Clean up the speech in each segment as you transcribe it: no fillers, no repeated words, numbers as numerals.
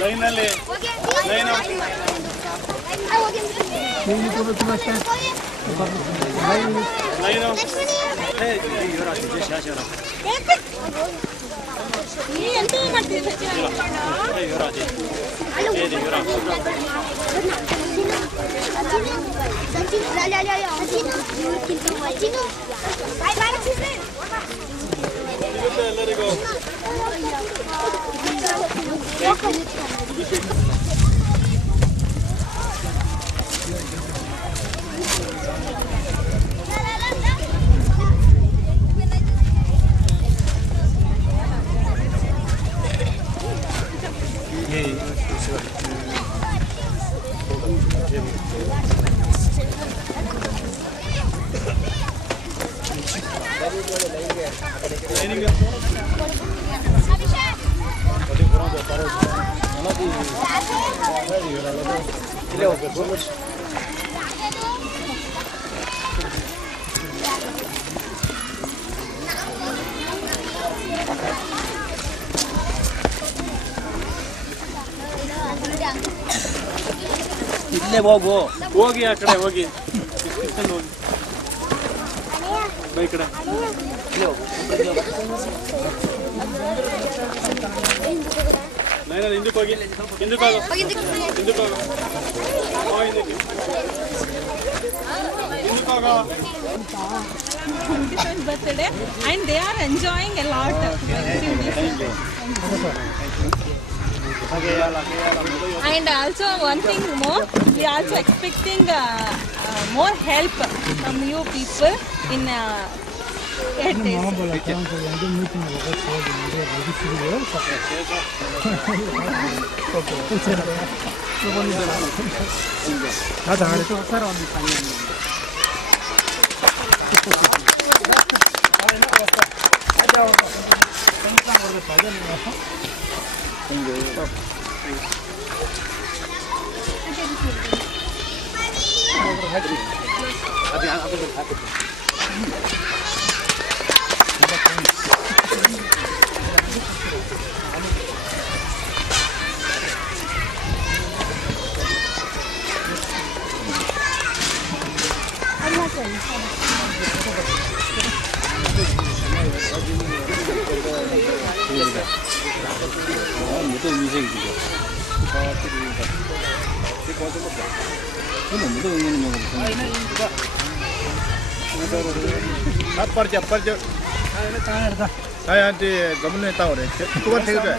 ಲೈನಲ್ಲಿ ಎಲ್ಲರಿಗೂ ಇಲ್ಲೇ ಹೋಗಿ ಆ ಕಡೆ ಹೋಗಿ ಬೈ ಕಡೆ ಹಿಂದಕ್ಕೆ ಹೋಗಿ ಹಿಂದಕ್ಕೆ birthday and they are enjoying a lot. And also one thing more, we are also expecting more help from you people in 사야한테 너무나 했다고 그래. 그건 되게 돼.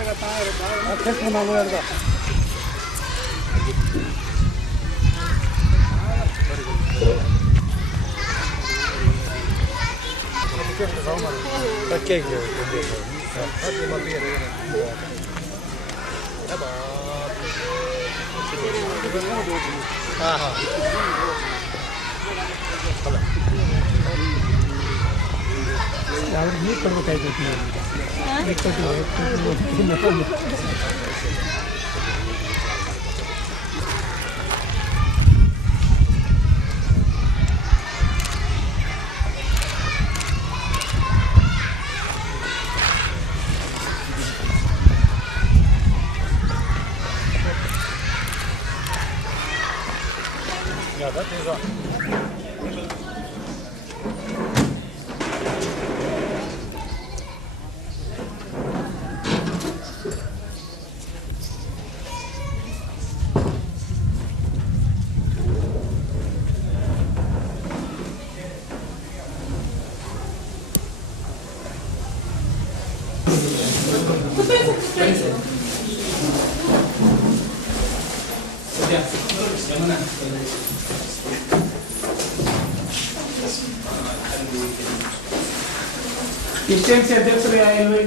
Distance ಅಧ್ಯಕ್ಷರು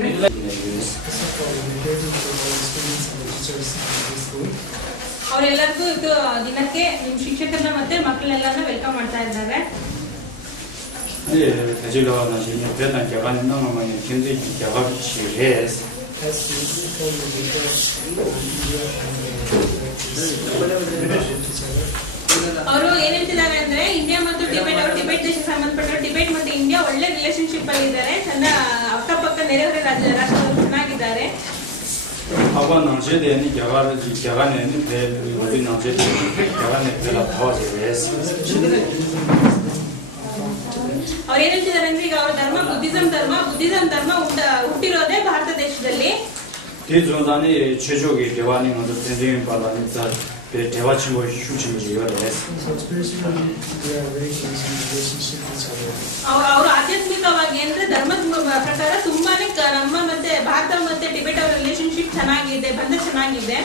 ಇಲ್ಲ ಅವರೆಲ್ಲರಿಗೂ ಇದು ದಿನಕ್ಕೆ ನಿಮ್ಮ ಶಿಕ್ಷಕರನ್ನ ಮತ್ತೆ ಮಕ್ಕಳೆಲ್ಲರನ್ನ ವೆಲ್ಕಮ್ ಮಾಡ್ತಾ ಇದ್ದಾರೆ. 가지고 나중에 대단 개발이 너무 굉장히 개발이 시해서 ಅವರು ಏನ್ ಹೇಳ್ತಿದ್ದಾರೆ ಅಂದ್ರೆ ಇಂಡಿಯಾ ಮತ್ತು ಟಿಬೆಟ್ ಅವರು ಟಿಬೆಟ್ ದೇಶಕ್ಕೆ ಸಂಬಂಧಪಟ್ಟ ಟಿಬೆಟ್ ಮತ್ತು ಇಂಡಿಯಾ ಒಳ್ಳೆ ರಿಲೇಶನ್ಶಿಪ್ ಅಲ್ಲಿ ಇದ್ದಾರೆ. ಚಂದ ಅಕ್ಕಪಕ್ಕ ನೆರೆಹೊರೆ ರಾಷ್ಟ್ರಗಳು ಚೆನ್ನಾಗಿದ್ದಾರೆ. 하고 남제대니 개간에는 우리 남제대 개간에 별로 더워지래서 ಅವ್ರು ಏನ್ ಹೇಳ್ತಿದ್ದಾರೆ ಅಂದ್ರೆ ಈಗ ಅವರ ಧರ್ಮ ಬುದ್ಧಿಸಂ ಧರ್ಮ ಹುಟ್ಟಿರೋದೇ ಭಾರತ ದೇಶದಲ್ಲಿ. 대조단이 최적의 대화는 먼저 대대인 발언이다. 대화 친구 휴침이요. ಅವರು ಆಧ್ಯಾತ್ಮಿಕವಾಗಿ ಅಂದ್ರೆ ಧರ್ಮದ ಪ್ರಕಾರ ತುಂಬಾನೇ ನಮ್ಮ ಮತ್ತೆ ಭಾರತ ಮತ್ತೆ ಟಿಬೆಟ್ ಅವರ ರಿಲೇಶನ್ಶಿಪ್ ಚೆನ್ನಾಗಿದೆ, ಬಂಧ ಚೆನ್ನಾಗಿದೆ.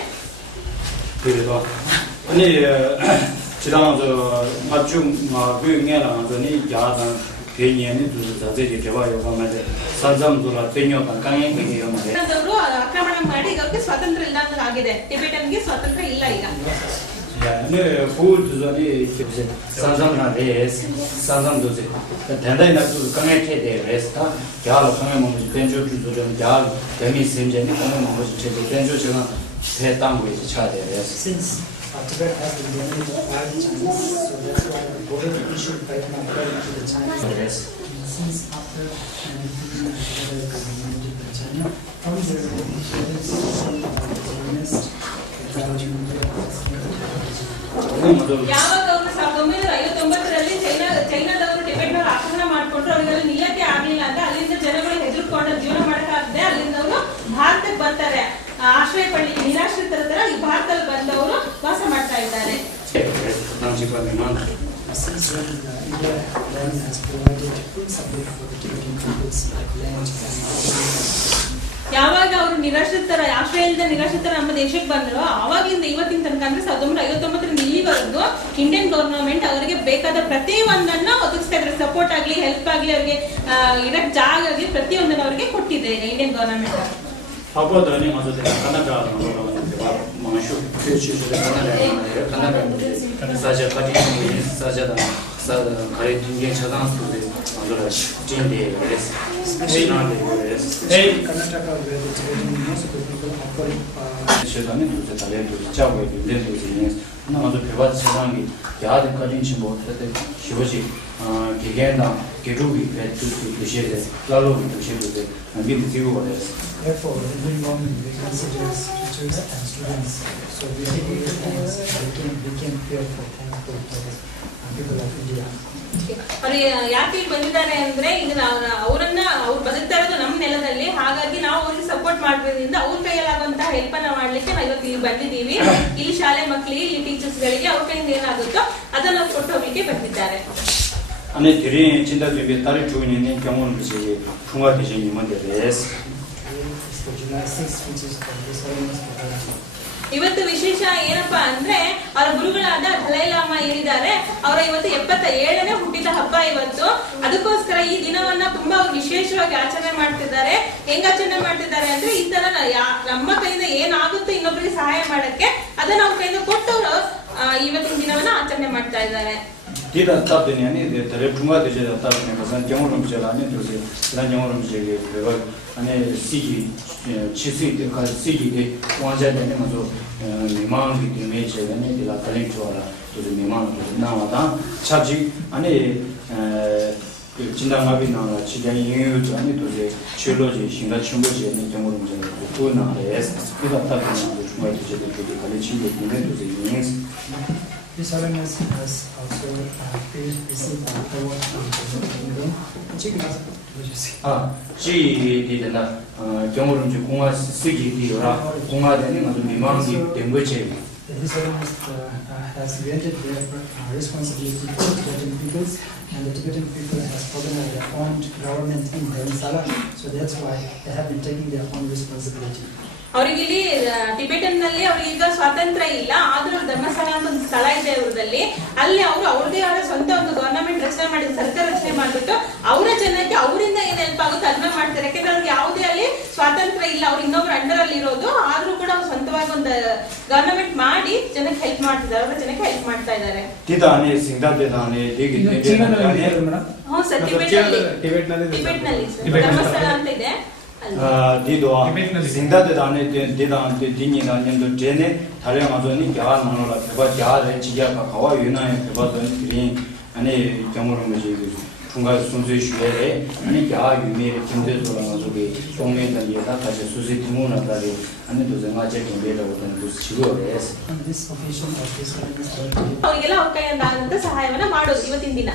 그래도 아니 지난주 맞춤 그게랑 전에 야단 괜히는 자세히 대화 요구하면 산잠도라 ತೆኞ가 강행 그게요 말이야. ಅವರು ಆಕ್ರಮಣ ಮಾಡಿ ಈಗ ಅವ್ರಿಗೆ ಸ್ವಾತಂತ್ರ್ಯ ಇಲ್ಲ ಅಂತ ಆಗಿದೆ. ಟಿಬೆಟನ್ಗೆ ಸ್ವಾತಂತ್ರ್ಯ ಇಲ್ಲ ಈಗ. 네, 보호주전이 산삼나레스 산삼도제 대단히 나도 강에 태대 레스타 야로 강에 먹는 된조 주조전 야 대미 심전이 강에 먹는 제도 된조 제가 대땅고 이제 차야 돼요. Since Tibet has been dominated by the Chinese, so that's why the border issued right now according to the Chinese. Since after Tibet has been dominated by China, how is there a difference ಯಾವಾಗ ಅವರು 1959ರಲ್ಲಿ ಚೈನಾದವರು ಟಿಬೆಟ್ನವರು ಆಕ್ರಮಣ ಮಾಡಿಕೊಂಡ್ರು, ಅವರಿಗೆ ನಿಲ್ಲಕ್ಕೆ ಆಗಲಿಲ್ಲ ಅಂತ ಅಲ್ಲಿಂದ ಜನಗಳು ಹೆದರ್ಕೊಂಡು ಜೀವನ ಮಾಡಕ್ಕಾಗದೆ ಅಲ್ಲಿಂದ ಅವರು ಭಾರತಕ್ಕೆ ಬರ್ತಾರೆ. ಆಶ್ರಯ ಪಡೆಯಲಿಕ್ಕೆ ನಿರಾಶ್ರಿತರ ತರ ಈ ಭಾರತದಲ್ಲಿ ಬಂದವರು ವಾಸ ಮಾಡ್ತಾ ಇದ್ದಾರೆ. ಯಾವಾಗ ಅವರು ನಿರಾಶ್ರಿತರ ಆಶ್ರಯದಿಂದ ನಿರಾಶ್ರಿತರ ನಮ್ಮ ದೇಶಕ್ಕೆ ಬಂದ್ರು, ಅವಾಗಿಂದ ಇವತ್ತಿನ ತನಕ ಅಂದ್ರೆ 1959ರಿಂದ ಇಲ್ಲಿವರೆಗೂ ಇಂಡಿಯನ್ ಗವರ್ನಮೆಂಟ್ ಅವರಿಗೆ ಬೇಕಾದ ಪ್ರತಿ ಒಂದನ್ನ ಒದಗಿಸ್ತಾ ಇದ್ರೆ, ಸಪೋರ್ಟ್ ಆಗ್ಲಿ ಹೆಲ್ಪ್ ಆಗ್ಲಿ ಅವರಿಗೆ ಇರಕ್ ಜಾಗ ಆಗ್ಲಿ ಪ್ರತಿಯೊಂದನ್ನು ಅವರಿಗೆ ಕೊಟ್ಟಿದೆ Indian government. 하고더니 맞아 가나다 마슈 표시주의 가나다 사자 파티 사자다 사자 가리 딩게 차단스도 만들어 진데 그래서 스페인한테 그래서 Karnataka where the Tibetan most of the people operate 시간에 또 달래도 있자고 있는데 나 먼저 배워 세상이 야드까지 뭐 어떻게 쉬워지 기계나 기록이 배틀 도시에 라로기 도시에 미리 지고 그래서 Therefore, every morning we consider teachers and students. So we became fearful, thankful for the people of India. ಅವ್ರು ಯಾಕೆ ಬಂದಿದ್ದಾರೆ ಅಂದ್ರೆ ಈಗ ಅವರನ್ನ ಅವ್ರು ಬದುಕ್ತಾ ಇರೋದು ನಮ್ಮ ನೆಲದಲ್ಲಿ, ಹಾಗಾಗಿ ನಾವು ಅವ್ರಿಗೆ ಸಪೋರ್ಟ್ ಮಾಡೋದ್ರಿಂದ ಅವ್ರ ಕೈಯಲ್ಲಾಗುವಂತಹ ಹೆಲ್ಪ್ ಅನ್ನ ಮಾಡ್ಲಿಕ್ಕೆ ನಾವು ಇವತ್ತು ಇಲ್ಲಿ ಬಂದಿದ್ದೀವಿ. ಇಲ್ಲಿ ಶಾಲೆ ಮಕ್ಕಳಿಗೆ, ಇಲ್ಲಿ ಟೀಚರ್ಸ್ ಗಳಿಗೆ ಅವ್ರ ಕೈಯಿಂದ ಏನಾಗುತ್ತೋ ಅದನ್ನ ನಾವು ಕೊಟ್ಟು ಹೋಗ್ಲಿಕ್ಕೆ ಬಂದಿದ್ದಾರೆ. 안에 들이 진짜 되게 딸이 주인 있는 경우는 그지 풍화 대신이 뭔데레스 For July 6th, which is for this ceremony. ಇವತ್ತು ವಿಶೇಷ ಏನಪ್ಪಾ ಅಂದ್ರೆ ಅವರ ಗುರುಗಳಾದ ದಲೈ ಲಾಮಾ ಏನಿದ್ದಾರೆ ಅವರ ಇವತ್ತು 77ನೇ ಹುಟ್ಟಿದ ಹಬ್ಬ ಇವತ್ತು. ಅದಕ್ಕೋಸ್ಕರ ಈ ದಿನವನ್ನ ತುಂಬಾ ಅವರು ವಿಶೇಷವಾಗಿ ಆಚರಣೆ ಮಾಡ್ತಿದ್ದಾರೆ. ಹೆಂಗ್ ಆಚರಣೆ ಮಾಡ್ತಿದ್ದಾರೆ ಅಂದ್ರೆ ಈ ತರ ನಮ್ಮ ಕೈಯಿಂದ ಏನಾಗುತ್ತೋ ಇನ್ನೊಬ್ಬರಿಗೆ ಸಹಾಯ ಮಾಡಕ್ಕೆ ಅದನ್ನ ಅವ್ರ ಕೈಯಿಂದ ಕೊಟ್ಟವರು ಇವತ್ತಿನ ದಿನವನ್ನ ಆಚರಣೆ ಮಾಡ್ತಾ ಇದ್ದಾರೆ. 디다 답되니 아니 대래 풍화 대제 답되는 것은 경험을 제가 아니 도시 그런 경험을 제가 배워 아니 시기 치수이 때 가서 시기에 완전히 되는 것도 미망이 되면 제가 내가 달린 좋아라 또 미망 나와다 차지 아니 그 진단갑이 나와 지장 이유도 아니 도시 지올로지 신가 친구지 있는 경험을 제가 또 나래서 디다 답되는 것도 풍화 대제도 되게 가르치고 있는 도시 이행 This ceremony has also received an award from the Kingdom. 지디나 경우는 좀 공화 쓰기 뒤라 공화되는 아주 미망이 된 거지. This ceremony has granted their responsibility to the Tibetan peoples, and the Tibetan people has organized their own government in Dharamsala, so that's why they have been taking their own responsibility. ಅವರಿಗೆ ಇಲ್ಲಿ Tibetan ನಲ್ಲಿ ಅವ್ರಿಗೆ ಈಗ ಸ್ವಾತಂತ್ರ್ಯ ಇಲ್ಲ, ಆದ್ರೂ ಧರ್ಮಸ್ಥಳ ಅಂತ ಒಂದು ಸ್ಥಳ ಇದೆ ಅವರಲ್ಲಿ. ಅಲ್ಲಿ ಅವರು ಅವ್ರದೇ ಆದ ಸ್ವಂತ ಒಂದು ಗವರ್ನಮೆಂಟ್ ರಚನೆ ಮಾಡಿದ, ಸರ್ಕಾರ ರಚನೆ ಮಾಡ್ಬಿಟ್ಟು ಅವರ ಜನಕ್ಕೆ ಅವರಿಂದ ಏನ್ ಹೆಲ್ಪ್ ಆಗುತ್ತೋ ಅದನ್ನ ಮಾಡ್ತಾರೆ. ಯಾಕಂದ್ರೆ ಅವ್ರಿಗೆ ಯಾವುದೇ ಅಲ್ಲಿ ಸ್ವಾತಂತ್ರ್ಯ ಇಲ್ಲ, ಅವ್ರು ಇನ್ನೊಬ್ರು ಅಂಡರ್ ಅಲ್ಲಿ ಇರೋದು. ಆದ್ರೂ ಕೂಡ ಅವ್ರು ಸ್ವಂತವಾಗಿ ಒಂದು ಗವರ್ನಮೆಂಟ್ ಮಾಡಿ ಜನಕ್ಕೆ ಹೆಲ್ಪ್ ಮಾಡ್ತಿದ್ದಾರೆ, ಅವರ ಜನಕ್ಕೆ ಹೆಲ್ಪ್ ಮಾಡ್ತಾ ಇದ್ದಾರೆ. ಟಿಬೆಟ್ ನಲ್ಲಿ ಧರ್ಮಸ್ಥಳ ಅಂತ ಇದೆ. 디도 생다데 안에 디다한테 디니나 년도 전에 다려마더니 야 나노라 대바 야를 지야가 가와 유나에 대바더니 그린 아니 경우는 뭐지 중간 순수 주에 아니 야 유미의 김대도랑 저기 동맹단계다 같이 수수 팀원들이 아니 도저하게 경계라고 하는 그 지구에 On this occasion of this birthday, ಅವರಿಗೆಲ್ಲ ಅವ್ರ ಕೈಯಿಂದ ಆದಂತ ಸಹಾಯವನ್ನ ಮಾಡೋದು ಇವತ್ತಿನ ದಿನ.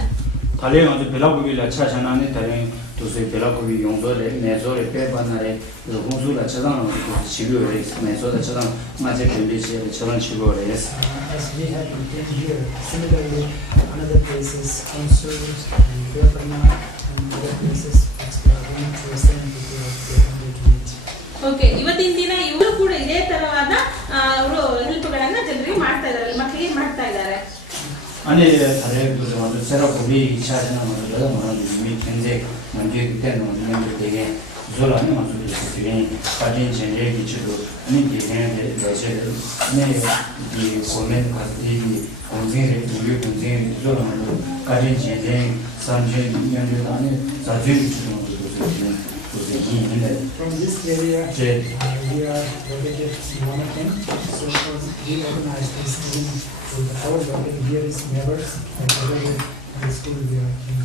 달에 먼저 벨라고기를 차잖아요. 달에 도서 벨라고기 용도를 내조를 빼반나래 그 공수를 차잖아요. 지구에 내조를 차잖아. 맞게 결리지를 저런 지구에 as we have contained here, similarly, another places, Honsur and Vietnam and other places, which they are going to assign people of their community. Okay, ಇವತ್ತಿನ ದಿನ ಇವರು ಕೂಡ ಇದೇ ತರವಾದ ಅವರು ಹೆಲ್ಪ್ಗಳನ್ನ ಜನರಿಗೆ ಮಾಡ್ತಾ ಇದ್ದಾರೆ, ಮಕ್ಕಳಿಗೆ ಮಾಡ್ತಾ ಇದ್ದಾರೆ. 아니 달에 그 먼저 새로 고기 차잖아. 먼저 뭐는 이미 현재 먼저 그때는 뭐는 되게 조라는 먼저 되게 빠진 전에 기초도 아니 되게 레저를 네 고멘 같이 공생을 우리 공생을 조라는 빠진 전에 산전 연결 안에 자주 주는 것도 From this area, we are located in one of them. So we organize this meeting. So our building here is members and other the school we are in.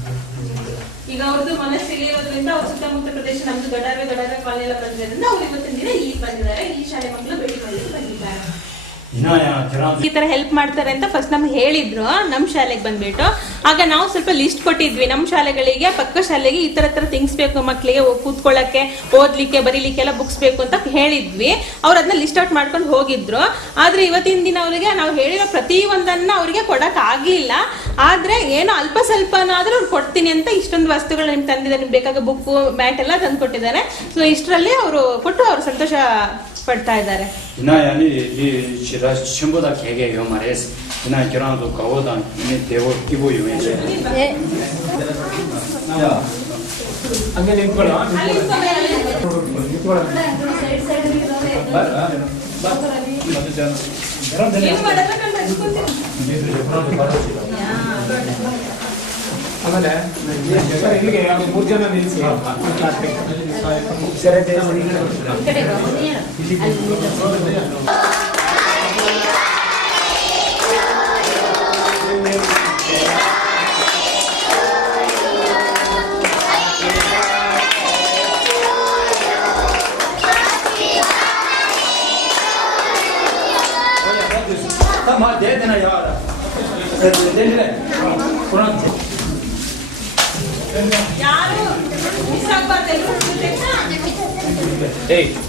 ಈಗ ಅವ್ರದ್ದು ಮನಸ್ಸಿಗೆ ಇರೋದ್ರಿಂದ ಅವ್ರ ಸುತ್ತಮುತ್ತ ಪ್ರದೇಶ ನಮ್ದು ಗಡಾರೆ ಕಾಲನಿ ಎಲ್ಲ ಬಂದಿರೋದ್ರಿಂದ ಅವ್ರು ಇವತ್ತಿನ ದಿನ ಇಲ್ಲಿ ಬಂದಿದ್ದಾರೆ. ಈ ಶಾಲೆ ಮಕ್ಕಳು ಭೇಟಿ ಮಾಡಲಿಕ್ಕೆ ಬಂದಿದ್ದಾರೆ. ಈ ತರ ಹೆಲ್ಪ್ ಮಾಡ್ತಾರೆ ಅಂತ ಫಸ್ಟ್ ನಮ್ಗೆ ಹೇಳಿದ್ರು ನಮ್ ಶಾಲೆಗೆ ಬಂದ್ಬಿಟ್ಟು. ಆಗ ನಾವು ಸ್ವಲ್ಪ ಲಿಸ್ಟ್ ಕೊಟ್ಟಿದ್ವಿ ನಮ್ಮ ಶಾಲೆಗಳಿಗೆ, ಪಕ್ಕ ಶಾಲೆಗೆ ಈ ತರ ಥಿಂಗ್ಸ್ ಬೇಕು ಮಕ್ಕಳಿಗೆ ಕೂತ್ಕೊಳ್ಳಕ್ಕೆ, ಓದ್ಲಿಕ್ಕೆ, ಬರೀಲಿಕ್ಕೆ ಎಲ್ಲ ಬುಕ್ಸ್ ಬೇಕು ಅಂತ ಹೇಳಿದ್ವಿ. ಅವ್ರು ಅದನ್ನ ಲಿಸ್ಟ್ ಔಟ್ ಮಾಡ್ಕೊಂಡು ಹೋಗಿದ್ರು. ಆದ್ರೆ ಇವತ್ತಿನ ದಿನ ಅವರಿಗೆ ನಾವು ಹೇಳಿರೋ ಪ್ರತಿ ಒಂದನ್ನ ಅವ್ರಿಗೆ ಕೊಡಕ್ ಆಗ್ಲಿಲ್ಲ. ಆದ್ರೆ ಏನೋ ಅಲ್ಪ ಸ್ವಲ್ಪನಾದ್ರೂ ಅವ್ರು ಕೊಡ್ತೀನಿ ಅಂತ ಇಷ್ಟೊಂದು ವಸ್ತುಗಳು ನಿಮ್ಗೆ ತಂದಿದ್ದಾರೆ, ನಿಮ್ಗೆ ಬೇಕಾದ ಬುಕ್, ಮ್ಯಾಟ್ ಎಲ್ಲ ತಂದು ಕೊಟ್ಟಿದ್ದಾರೆ. ಸೊ ಇಷ್ಟರಲ್ಲಿ ಅವರು ಕೊಟ್ಟು ಅವ್ರು ಸಂತೋಷ ಪಡ್ತಾ ಇದ್ದಾರೆ. 이나야니 이 지라 전부 다 개개요 말해서 이나 결혼도 가오다 이 대고 기부 유명해. 야. ಹಂಗೆ ನಿಂತ್ಕೊಳ್ಳೋ ಆಮೇಲೆ ಇಲ್ಲಿಗೆ 3 ಜನ ನಿಲ್ಲಿಸಿ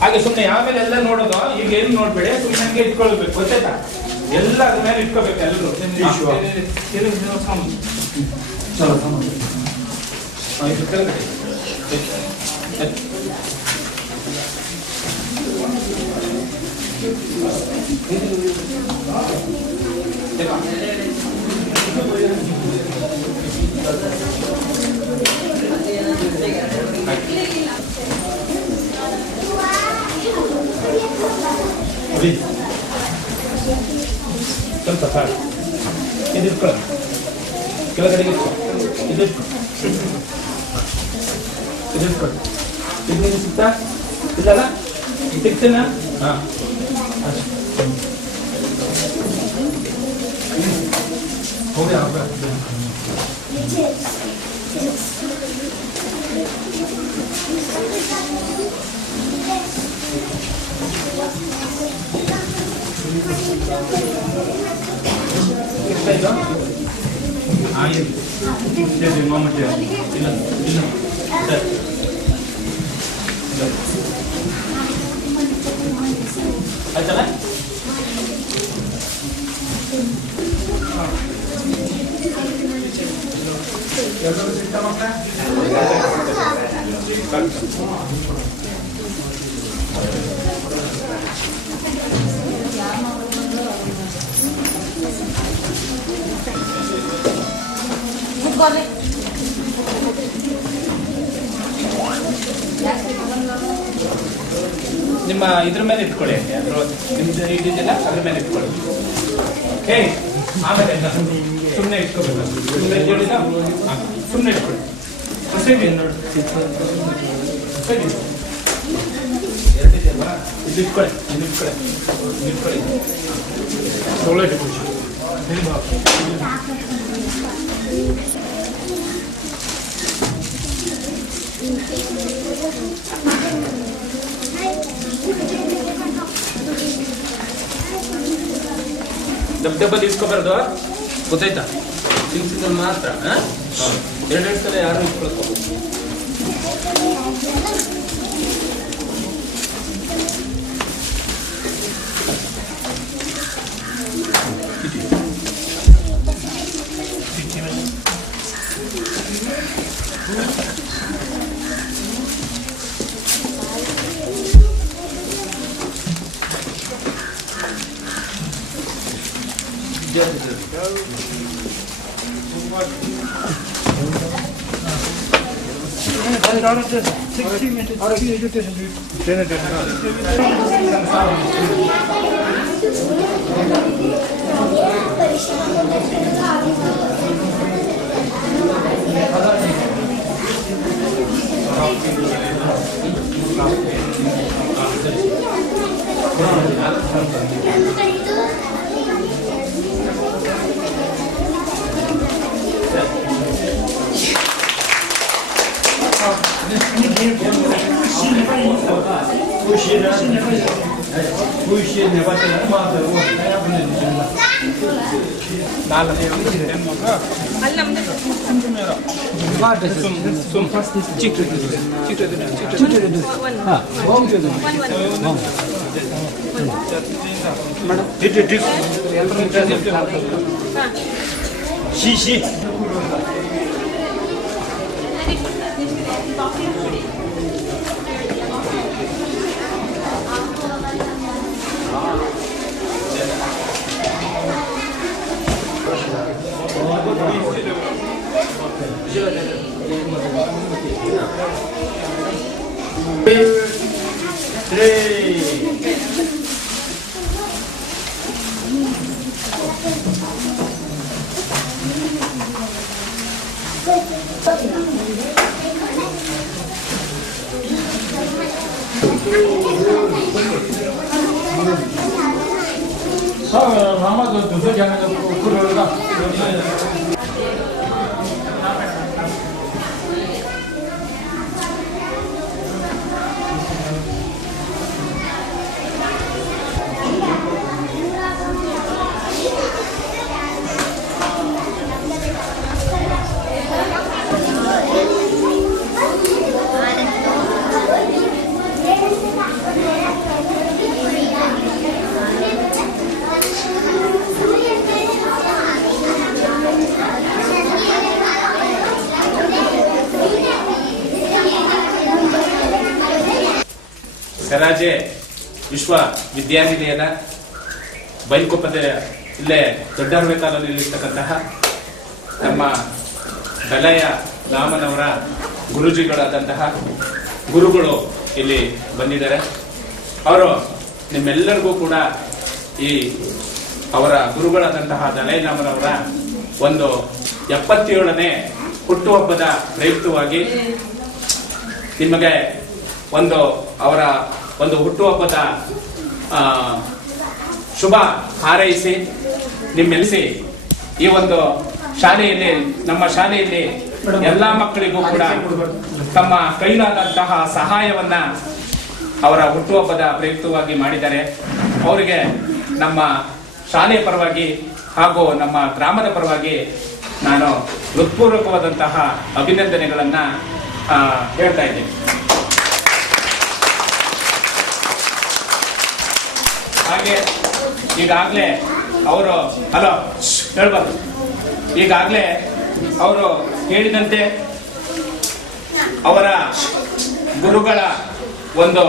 ಹಾಗೆ ಸುಮ್ಮನೆ ಆಮೇಲೆ ಎಲ್ಲ ನೋಡೋದು ಈಗ ಏನು ನೋಡ್ಬೇಡಿ, ಸುಮ್ಮನೆ ಹಂಗೆ ಇಟ್ಕೊಳ್ಬೇಕು, ಗೊತ್ತಾಯ್ತಾ? ಎಲ್ಲ ಅದ್ರ ಮೇಲೆ ಇಟ್ಕೋಬೇಕು ಎಲ್ಲರೂ. ಇದು ಕೆಳಗಡೆ ಸ್ವಲ್ಪ ಸಾಕು. ಇದು ಇಟ್ಕೊಳ್ಳ ಕೆಳಗಡೆ ಇದು ಇಟ್ಕೊಳ್ಳಿ. ಇದು ಸುತ್ತ ಇದಲ್ಲ ಸಿಕ್ತೇನ? ಹಾಂ ಹೋಗಿ ಆಯ್ತಲ್ಲ? ಎಲ್ಲರೂ ಸಿಗ್ತಾ ಮಕ್ಕಳ ನಿಮ್ಮ ಇದ್ರ ಮೇಲೆ ಇಟ್ಕೊಳ್ಳಿ, ಅದ್ರ ನಿಮ್ದು ಇದಿದೆಯಲ್ಲ ಅದ್ರ ಮೇಲೆ ಇಟ್ಕೊಳ್ಳಿ. ಹೇ ಆಮೇಲೆ ಸುಮ್ಮನೆ ಇಟ್ಕೋಬೇಕು, ಸುಮ್ಮನೆ ಇಟ್ಕೊಳ್ಳಿ. ಎರಡಿದೆಯಲ್ವಾ, ಇದು ಇಟ್ಕೊಳ್ಳಿ, ಇದು ಇಟ್ಕೊಳ್ಳಿ, ಇದು ಇಟ್ಕೊಳ್ಳಿ. ತೊಗೊಳ್ಳಿ ಖುಷಿ. ಡಬ್ಬ ಇಸ್ಕೊಬಾರ್ದು ಗೊತ್ತಾಯ್ತಾ? ತಿನ್ಸಿದ್ರೆ ಮಾತ್ರ ಎರಡೆರಡು ಸಲ ಯಾರು ಇಟ್ಕೊಳ್ಕೋಬಹುದು. ಕರಾಜೆ ವಿಶ್ವವಿದ್ಯಾನಿಲಯದ ಬೈಲ್ಕೊಪ್ಪದ ಇಲ್ಲೇ ದೊಡ್ಡರ್ವೆ ಕಾಲೋನಿಯಲ್ಲಿರ್ತಕ್ಕಂತಹ ನಮ್ಮ ಬೆಲೆಯ ರಾಮನವರ ಗುರುಜಿಗಳಾದಂತಹ ಗುರುಗಳು ಇಲ್ಲಿ ಬಂದಿದ್ದಾರೆ. ಅವರು ನಿಮ್ಮೆಲ್ಲರಿಗೂ ಕೂಡ ಈ ಅವರ ಗುರುಗಳಾದಂತಹ ದಲೈ ಲಾಮನವರ ಒಂದು 77ನೇ ಹುಟ್ಟುಹಬ್ಬದ ಪ್ರಯುಕ್ತವಾಗಿ ನಿಮಗೆ ಅವರ ಒಂದು ಹುಟ್ಟುಹಬ್ಬದ ಶುಭ ಹಾರೈಸಿ ನಿಮ್ಮೆಲ್ಲಿಸಿ ಈ ಒಂದು ಶಾಲೆಯಲ್ಲಿ ನಮ್ಮ ಶಾಲೆಯಲ್ಲಿ ಎಲ್ಲಾ ಮಕ್ಕಳಿಗೂ ಕೂಡ ತಮ್ಮ ಕೈಲಾದಂತಹ ಸಹಾಯವನ್ನ ಅವರ ಹುಟ್ಟುಹಬ್ಬದ ಪ್ರಯುಕ್ತವಾಗಿ ಮಾಡಿದ್ದಾರೆ. ಅವರಿಗೆ ನಮ್ಮ ಶಾಲೆಯ ಪರವಾಗಿ ಹಾಗೂ ನಮ್ಮ ಗ್ರಾಮದ ಪರವಾಗಿ ನಾನು ಹೃತ್ಪೂರ್ವಕವಾದಂತಹ ಅಭಿನಂದನೆಗಳನ್ನ ಹೇಳ್ತಾ ಇದ್ದೀನಿ. ಹಾಗೆ ಈಗಾಗಲೇ ಅವರು ಹೇಳ್ಬಾರ್ದು. ಈಗಾಗಲೇ ಅವರು ಹೇಳಿದಂತೆ ಅವರ ಗುರುಗಳ ಒಂದು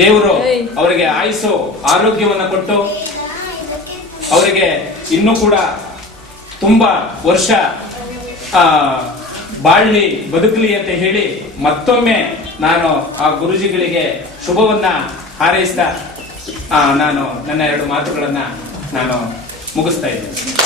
ದೇವರು ಅವರಿಗೆ ಆಯುಸ್ಸು ಆರೋಗ್ಯವನ್ನು ಕೊಟ್ಟು ಅವರಿಗೆ ಇನ್ನೂ ಕೂಡ ತುಂಬಾ ವರ್ಷ ಬಾಳ್ಲಿ ಬದುಕಲಿ ಅಂತ ಹೇಳಿ ಮತ್ತೊಮ್ಮೆ ನಾನು ಆ ಗುರುಜಿಗಳಿಗೆ ಶುಭವನ್ನ ಹಾರೈಸಿದ ನಾನು ನನ್ನ 2 ಮಾತುಗಳನ್ನ ನಾನು ಮುಗಿಸ್ತಾ ಇದ್ದೇನೆ.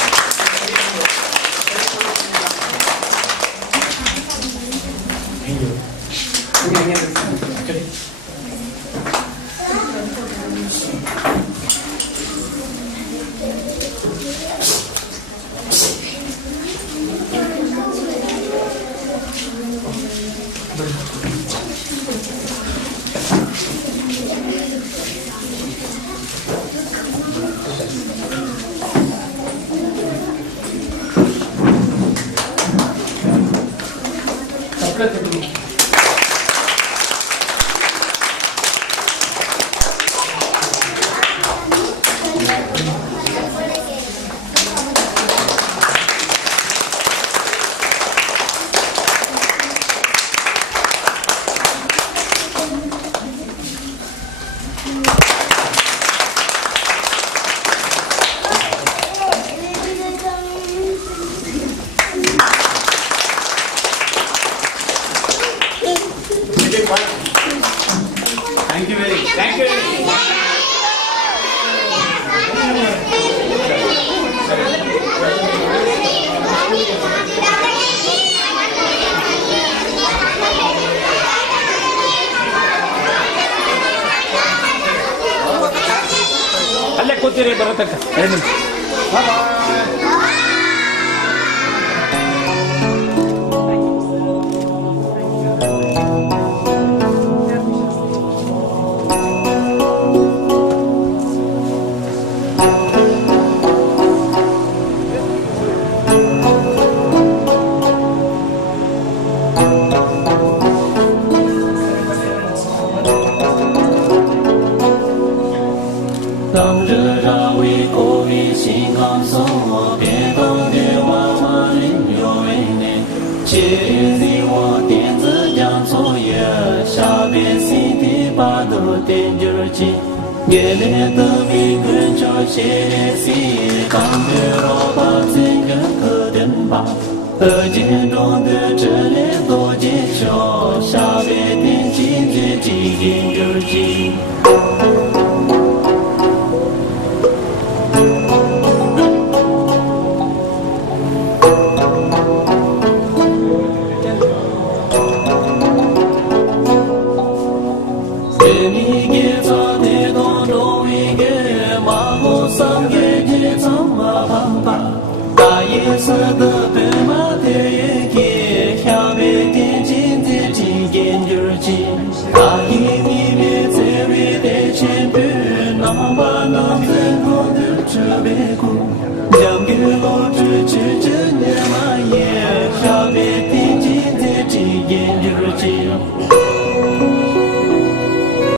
Thank you very much. Thank you very much. ಅಲ್ಲೇ ಕೂತೀರಿ ಬರತಕ್ಕ 2 ನಿಮಿಷ. I